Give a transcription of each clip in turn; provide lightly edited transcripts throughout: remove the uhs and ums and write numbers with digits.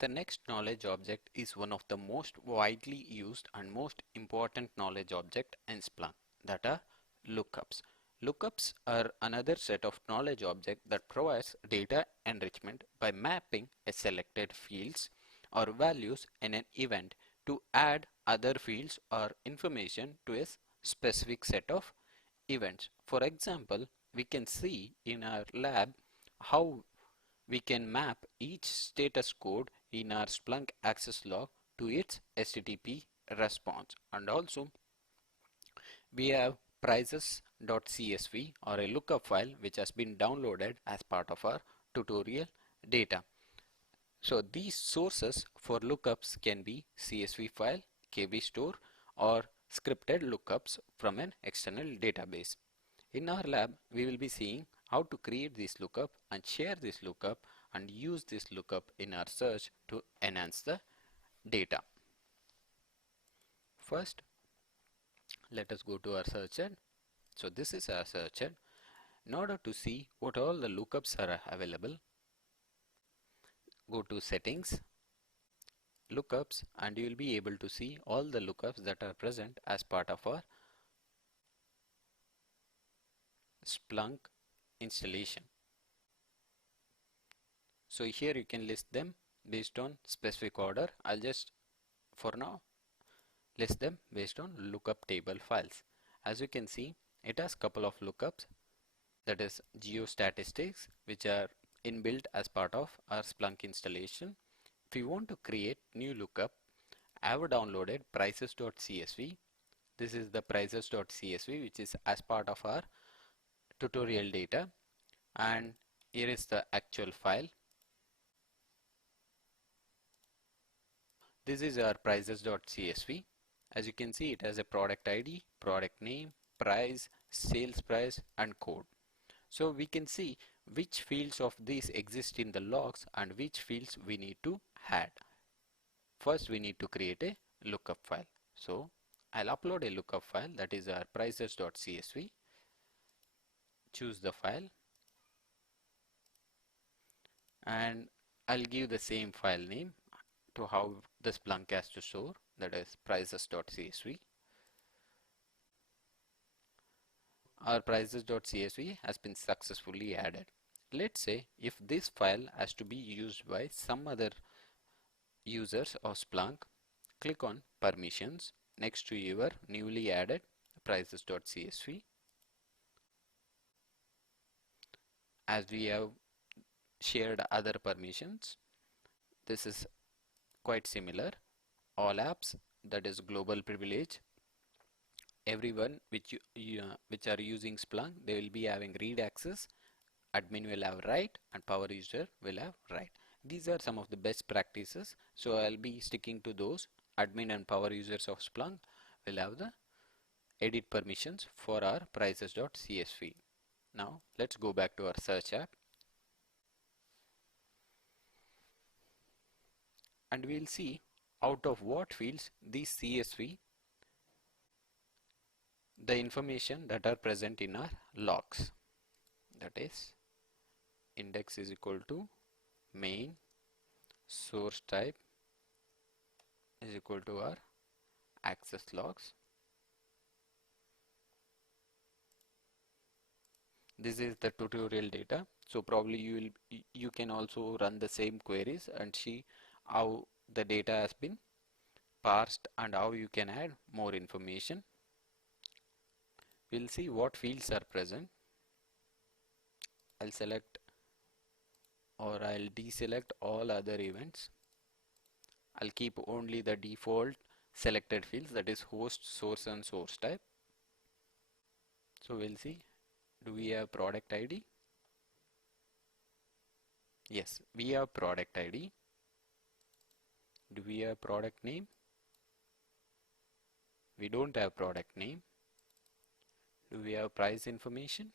The next knowledge object is one of the most widely used and most important knowledge object in Splunk, that are lookups. Lookups are another set of knowledge object that provides data enrichment by mapping a selected fields or values in an event to add other fields or information to a specific set of events. For example, we can see in our lab how we can map each status code in our Splunk access log to its HTTP response, and also we have prices.csv or a lookup file which has been downloaded as part of our tutorial data. So these sources for lookups can be CSV file, KB store, or scripted lookups from an external database. In our lab, we will be seeing how to create this lookup and share this lookup and use this lookup in our search to enhance the data. First, let us go to our searcher. So this is our searcher. In order to see what all the lookups are available, go to settings, lookups, and you will be able to see all the lookups that are present as part of our Splunk installation. So here you can list them based on specific order. I'll just for now list them based on lookup table files. As you can see, it has couple of lookups, that is geostatistics, which are inbuilt as part of our Splunk installation. If you want to create new lookup, I have downloaded prices.csv. This is the prices.csv which is as part of our tutorial data, and here is the actual file. This is our prices.csv. As you can see, it has a product ID, product name, price, sales price, and code. So we can see which fields of these exist in the logs and which fields we need to add. First, we need to create a lookup file. So I'll upload a lookup file, that is our prices.csv. Choose the file, and I'll give the same file name to how the Splunk has to store, that is prices.csv. Our prices.csv has been successfully added. Let's say if this file has to be used by some other users of Splunk, click on permissions next to your newly added prices.csv. As we have shared other permissions, this is quite similar. All apps, that is global privilege. Everyone which are using Splunk, they will be having read access. Admin will have write and power user will have write. These are some of the best practices, so I'll be sticking to those. Admin and power users of Splunk will have the edit permissions for our prices.csv. Now let's go back to our search app, and we'll see out of what fields these CSV, the information that are present in our logs, that is index is equal to main source type is equal to our access logs. This is the tutorial data, so probably you can also run the same queries and see how the data has been parsed and how you can add more information. We'll see what fields are present. I'll select or I'll deselect all other events. I'll keep only the default selected fields, that is host, source, and source type. So we'll see, do we have product ID? Yes, we have product ID. Do we have product name? We don't have product name. Do we have price information?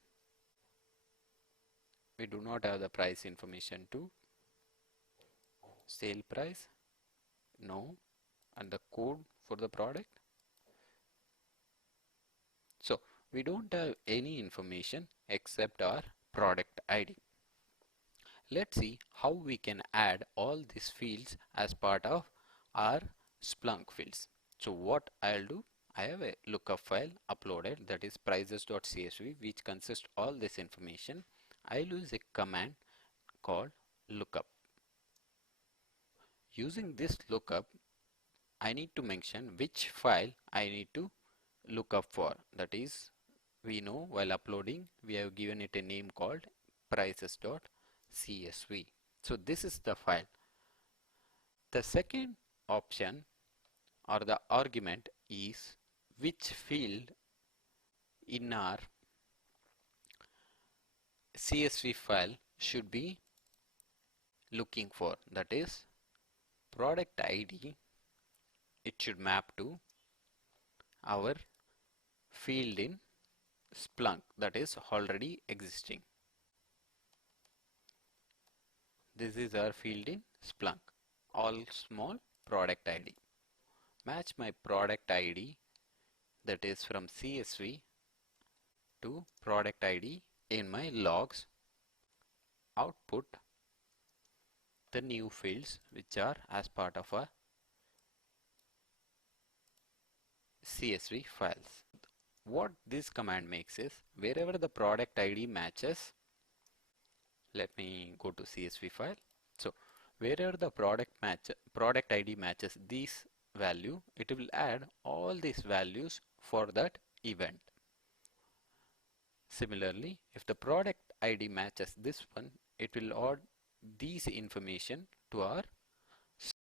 We do not have the price information too. Sale price? No. And the code for the product? So we don't have any information except our product ID. Let's see how we can add all these fields as part of our Splunk fields. So what I'll do, I have a lookup file uploaded, that is prices.csv, which consists all this information. I'll use a command called lookup. Using this lookup, I need to mention which file I need to look up for. That is, we know while uploading we have given it a name called prices.csv. So this is the file. The second option or the argument is which field in our CSV file should be looking for. That is product ID. It should map to our field in Splunk that is already existing. This is our field in Splunk, all small product ID. Match my product ID, that is from CSV, to product ID in my logs. Output the new fields which are as part of our CSV files. What this command makes is, wherever the product ID matches, let me go to CSV file. So wherever the product ID matches this value, it will add all these values for that event. Similarly, if the product ID matches this one, it will add these information to our